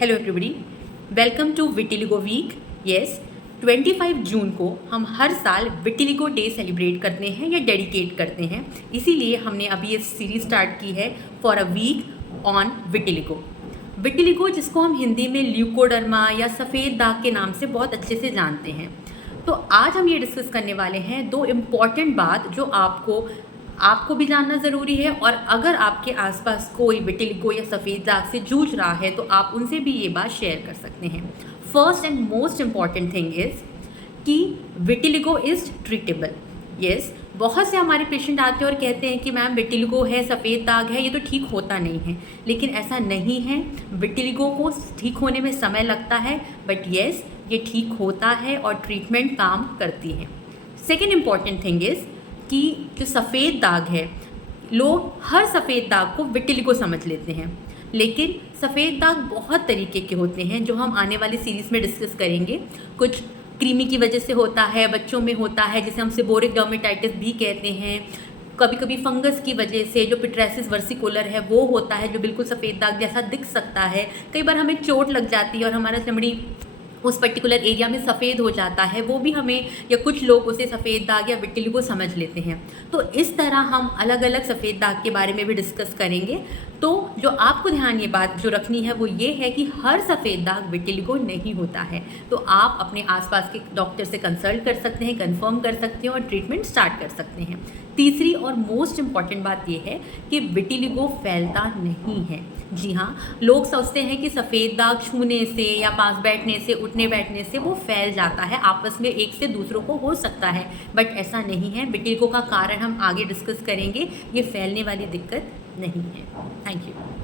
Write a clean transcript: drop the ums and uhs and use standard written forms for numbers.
Hello everybody, welcome to vitiligo week. Yes, 25 June को हम हर साल विटिलिगो डे सेलिब्रेट करते हैं या डेडिकेट करते हैं। इसीलिए हमने अभी ये सीरीज स्टार्ट की है for a week on vitiligo. Vitiligo जिसको हम हिंदी में ल्यूकोडर्मा या सफ़ेद दाग के नाम से बहुत अच्छे से जानते हैं। तो आज हम ये डिस्कस करने वाले हैं दो इम्पॉर्टेंट बात जो आपको भी जानना ज़रूरी है, और अगर आपके आसपास कोई विटिलिगो या सफ़ेद दाग से जूझ रहा है तो आप उनसे भी ये बात शेयर कर सकते हैं। First and most important thing is कि विटिलिगो इज़ ट्रीटेबल। यस, बहुत से हमारे पेशेंट आते हैं और कहते हैं कि मैम विटिलिगो है, सफ़ेद दाग है, ये तो ठीक होता नहीं है। लेकिन ऐसा नहीं है, विटिलिगो को ठीक होने में समय लगता है, बट येस ये ठीक होता है और ट्रीटमेंट काम करती है। सेकेंड इम्पॉर्टेंट थिंग इज़ कि जो सफ़ेद दाग है, लोग हर सफ़ेद दाग को विटिलिगो समझ लेते हैं, लेकिन सफ़ेद दाग बहुत तरीके के होते हैं जो हम आने वाली सीरीज़ में डिस्कस करेंगे। कुछ क्रीमी की वजह से होता है, बच्चों में होता है जिसे हम सेबोरिक डर्मेटाइटिस भी कहते हैं। कभी कभी फंगस की वजह से जो पिट्रेसिस वर्सिकुलर है वो होता है, जो बिल्कुल सफ़ेद दाग जैसा दिख सकता है। कई बार हमें चोट लग जाती है और हमारा चमड़ी उस पर्टिकुलर एरिया में सफ़ेद हो जाता है, वो भी हमें या कुछ लोग उसे सफ़ेद दाग या विटिलिगो समझ लेते हैं। तो इस तरह हम अलग अलग सफ़ेद दाग के बारे में भी डिस्कस करेंगे। तो जो आपको ध्यान ये बात जो रखनी है वो ये है कि हर सफ़ेद दाग विटिलिगो नहीं होता है। तो आप अपने आसपास के डॉक्टर से कंसल्ट कर सकते हैं, कंफर्म कर सकते हैं और ट्रीटमेंट स्टार्ट कर सकते हैं। तीसरी और मोस्ट इम्पॉर्टेंट बात यह है कि विटिलिगो फैलता नहीं है। जी हाँ, लोग सोचते हैं कि सफ़ेद दाग छूने से या पास बैठने से, उठने बैठने से वो फैल जाता है, आपस में एक से दूसरों को हो सकता है, बट ऐसा नहीं है। विटिलिगो का कारण हम आगे डिस्कस करेंगे, ये फैलने वाली दिक्कत नहीं है। Thank you.